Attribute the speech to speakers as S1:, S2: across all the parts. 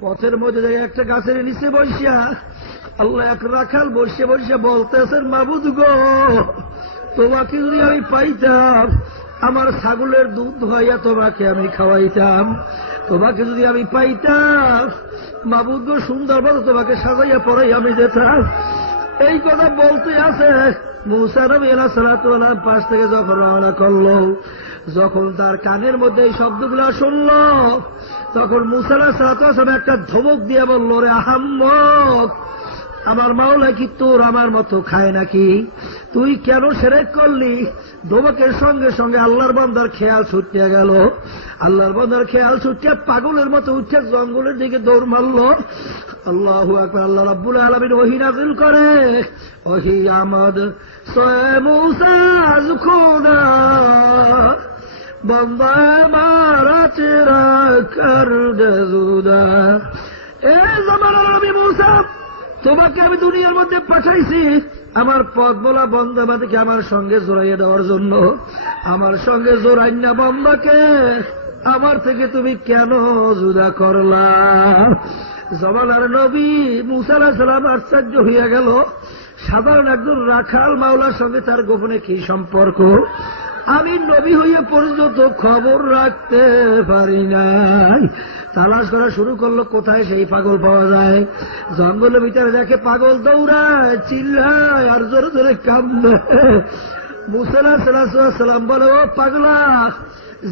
S1: পথের মধ্যে যাই একটা গাছের নিচে বসিয়া আল্লাহ এক রাখাল বসে বসে বলতেছেন, মাবুদ গো, তোমাকে যদি আমি পাইতাম, আমার ছাগলের দুধ ধোয়াইয়া তোমাকে আমি খাওয়াইতাম। তোমাকে যদি আমি পাইতাম, মাবুদ গো সুন্দর মতো তোমাকে সাজাইয়া পড়াই আমি যেতাম। এই কথা বলতে আছে মুসা নবী আলাহ সালাতাম পাশ থেকে যখন রওনা করল, যখন তার কানের মধ্যে এই শব্দগুলো শুনল, তখন মুসারা সালাতাম একটা ধমক দিয়ে বলল রে আহাম্মক আমার মাওলা কি তোর আমার মতো খায় নাকি? তুই কেন সেরেক করলি? ধমকের সঙ্গে সঙ্গে আল্লাহর বন্দার খেয়াল ছুটিয়া গেল। আল্লাহর বন্দার খেয়াল ছুটিয়া পাগলের মতো উঠে জঙ্গলের দিকে দৌড় মারল। আল্লাহু আকবার, আল্লাহ রাব্বুল আলামিন ওহী নাযিল করে। ওহি আমাদ সয়ে মুসা যুকুনা বন্দা মারা চেরা কর দে জুদা। এ মুসা তোমাকে আমি দুনিয়ার মধ্যে পাঠাইছি। আমার পথ বলা বন্ধ আমাদেরকে আমার সঙ্গে জোড়াইয়ে দেওয়ার জন্য। আমার সঙ্গে জোড়াই না বম্বাকে আমার থেকে তুমি কেন জুদা করলা? জমানার নবী মুসাল্লাহ সালাম আশ্চর্য হইয়া গেল। সাধারণ একজন রাখাল মাওলার সঙ্গে তার গোপনে কি সম্পর্ক? আমি নবী হইয়া পর্যন্ত খবর রাখতে পারি নাই। তালাশ করা শুরু করল, কোথায় সেই পাগল পাওয়া যায়? জঙ্গলের ভিতরে দেখে পাগল দৌড়ায়, চিল্লায়, আর জোরে জোরে কান্দে মুসালা সালাম বলে, ও পাগলা,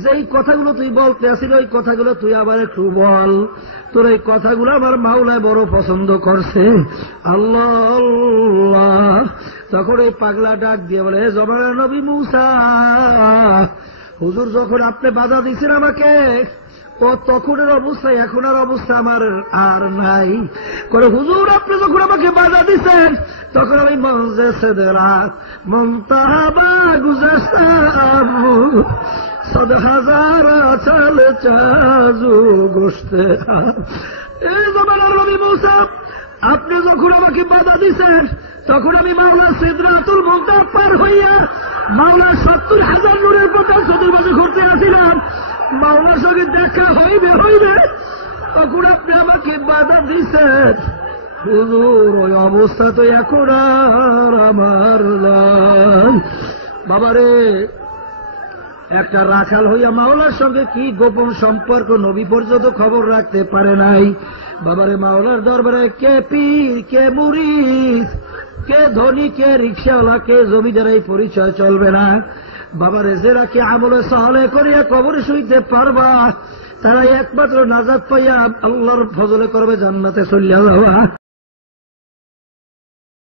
S1: যেই কথাগুলো তুই বলতে আসিল, ওই কথাগুলো তুই আবার একটু বল। তোর এই কথাগুলো আমার মাওলায় বড় পছন্দ করছে। আল্লাহ তখন এই পাগলা ডাক দিয়ে বলে "হে জমানার নবী মুসা, হুজুর যখন আপনি বাধা দিচ্ছেন আমাকে তখনের অবস্থা এখন আর অবস্থা আমার আর নাই। করে হুজুর, আপনি যখন আমাকে বাধা দিচ্ছেন তখন আমি মঞ্জে সেদেরা মন্তাহাবা গুজাস্তাম সদ হাজার চাল চাজু গোস্তে এই জমানার নবী মৌসা, আপনি যখন আমাকে বাধা দিচ্ছেন তখন আমি মাওলা সিদ্ধাতুল মুন্তা পার হইয়া মাওলা সত্তর হাজার নূরের প্রকাশ চতুর্মাসে ঘুরতে গেছিলাম। মাওলার সঙ্গে দেখা হইবে হইবে তখন আপনি আমাকে বাধা দিচ্ছেন হুজুর, ওই অবস্থা তো এখন আর আমার বাবারে, একটা রাখাল হইয়া মাওলার সঙ্গে কি গোপন সম্পর্ক নবী পর্যন্ত খবর রাখতে পারে নাই? বাবারে, মাওলার দরবারে কে পীর, কে মুরিদ, কে ধনী, কে রিক্সাওয়ালা, কে জমিদার পরিচয় চলবে না। বাবারে এজেরা কি আমলে সাহলে করিয়া কবরে শুইতে পারবা। তারা একমাত্র নাজাদ পাইয়া আল্লাহর ফজলে করবে জান্নাতে চলিয়া যাওয়া।